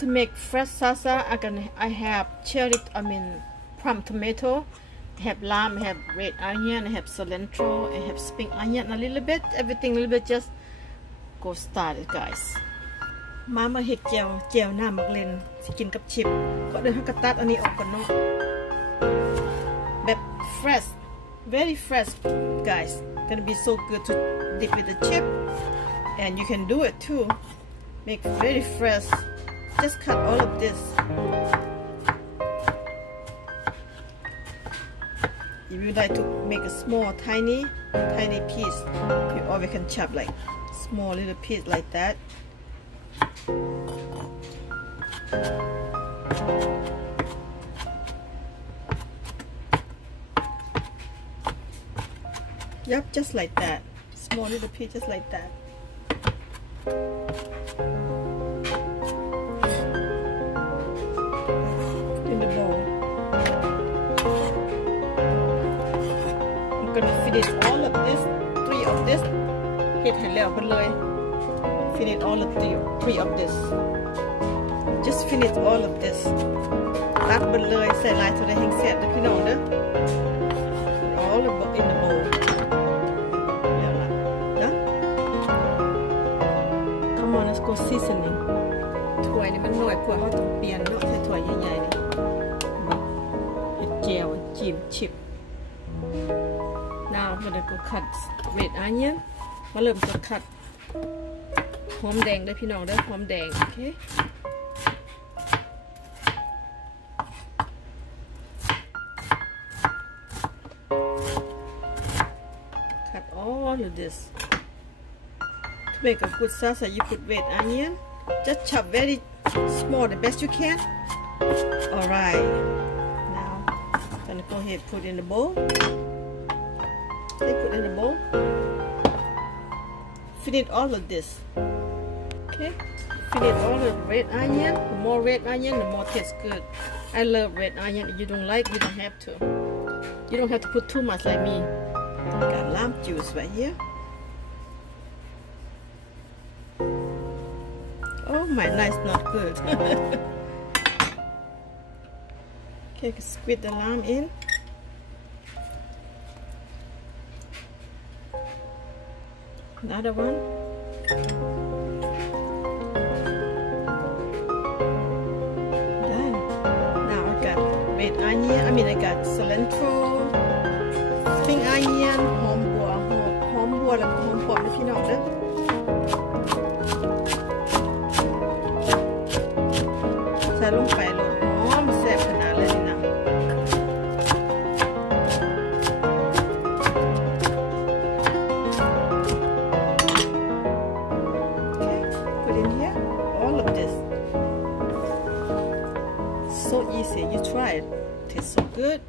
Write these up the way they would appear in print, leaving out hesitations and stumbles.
to make fresh salsa, I have cherry, plum tomato, I have lime, I have red onion, I have cilantro, I have spring onion a little bit, everything a little bit, just go started guys มาเฮ็ดแจ่วหน้ามักเลนสิกินกับชิปก็เดี๋ยวเราก็ตัดอันนี้ออกก่อนเนาะแบบ fresh very fresh guys gonna be so good to dip with the chip and you can do it too make very fresh just cut all of this if you like to make a small tiny piece you always can chop like small little piece like that Yep, just like that. Small little piece, just like that. In the bowl. I'm gonna finish all of this, 3 of this. เฮ็ดให้แล้วเบิดเลย Finish all of 3 of this. Just finish all of this. ตัดเบิดเลยใส่ลายเท่าใดแห่งแซ่บเด้อพี่น้องเด้อ All of it in the bowl. Let's go seasoning ถ้วยนี่มันน้อยพวกเขาต้องเปลี่ยนเนาะใส่ถ้วยใหญ่ๆนี่เฮ็ดแจ่วจิ้มชิป Now I'm gonna go cut red onion มาเริ่มต้น cut หอมแดงด้วยพี่น้องเด้อหอมแดงโอเค Cut all of this Make a good salsa. You put red onion. Just chop very small, the best you can. All right. Now, I'm gonna go ahead and put in the bowl. Okay, put in the bowl. Finish all of this. Okay. Finish all of the red onion. The more red onion, the more tastes good. I love red onion. If you don't like, you don't have to. You don't have to put too much like me. Got lime juice right here. Oh my, nice, not good. Okay, squeeze the lime in. Another one. Done. Now I got red onion. I got cilantro, spring onion, หอมบัวแล้วก็หอมปอมนะพี่น้องเด้อใส่ลงไปเลยหอมแซ่บขนาดเลยนะ Okay, put in here all of this. So easy. You try it. Tastes so good.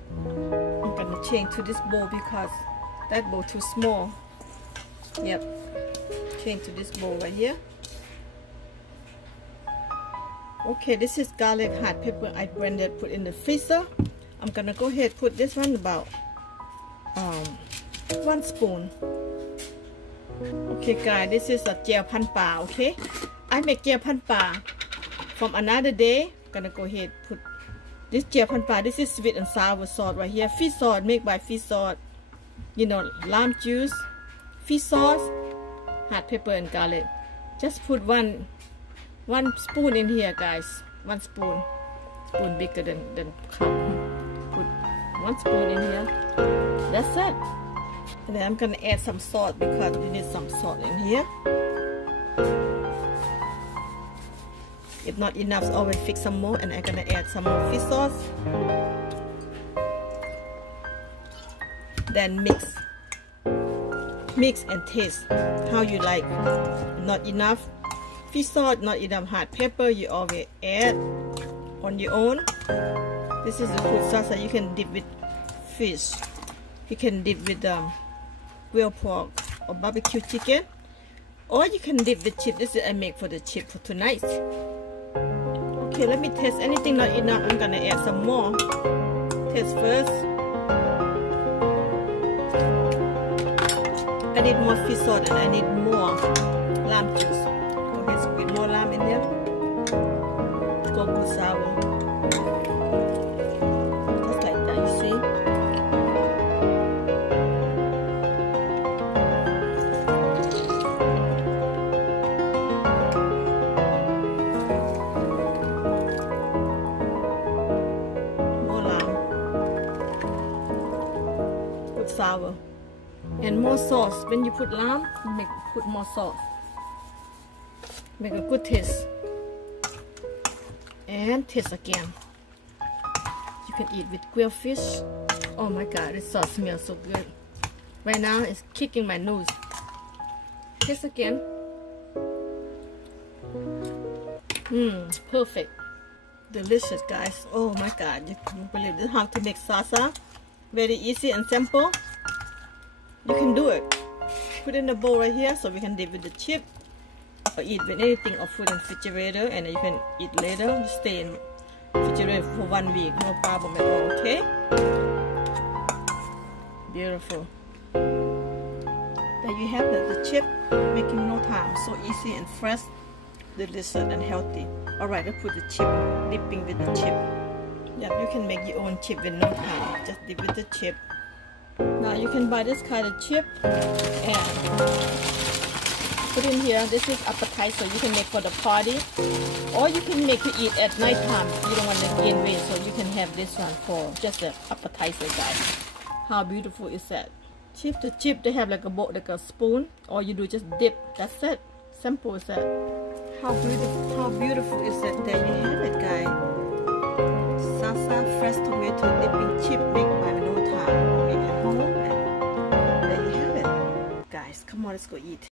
I'm gonna change to this bowl because that bowl too small. Yep. Change to this bowl right here. Okay, this is garlic hot pepper I blended, put in the freezer. I'm gonna go ahead put this one about 1 spoon. Okay guys, this is a เจียวพันปลา okay? I make เจียวพันปลา from another day. Gonna go ahead put this เจียวพันปลา. This is sweet and sour sauce right here. Fish sauce made by fish sauce. You know, lime juice, fish sauce, hot pepper and garlic. Just put one spoon in here guys. 1 spoon bigger than cup. Put 1 spoon in here. That's it. And then I'm gonna add some salt because we need some salt in here. If not enough, always fix some more. And I'm gonna add some more fish sauce. Then mix and taste how you like. Not enough fish sauce, not enough hot pepper, you always add on your own. This is a good salsa. You can dip with fish. You can dip with grilled pork or barbecue chicken, or you can dip the chip. This is I make for the chip for tonight. Okay, let me taste. Anything not enough, I'm gonna add some more. Taste first. I need more fish sauce and I need more lime juice. Okay, squeeze more lime in there. for good sour. Just like that, you see? More lime. Good sour. And more sauce. When you put lime, put more sauce. Make a good taste. And taste again. You can eat with grilled fish. Oh my god, this sauce smells so good. Right now it's kicking my nose. Taste again. Perfect. Delicious, guys. Oh my god, you can believe this how to make salsa. Very easy and simple. You can do it. Put in a bowl right here so we can dip with the chip. Or eat with anything or food in refrigerator, and you can eat later. You stay in refrigerator for 1 week, no problem at all. Okay? Beautiful. There you have it, the chip, making no time. So easy and fresh, delicious and healthy. Alright, I put the chip, dipping with the chip. Yep, you can make your own chip with no time. Just dip with the chip. Now you can buy this kind of chip and put in here. This is appetizer you can make for the party, or you can make to eat at night time. You don't want to gain weight, so you can have this one for just an appetizer, guys. How beautiful is that? Chip to chip, they have like a bowl, like a spoon, or you do just dip. That's it. Simple as that. How beautiful is that? There you have it, guys. Salsa fresh tomato dipping chip made by no time. Make at home, and there you have it, guys. Come on, let's go eat.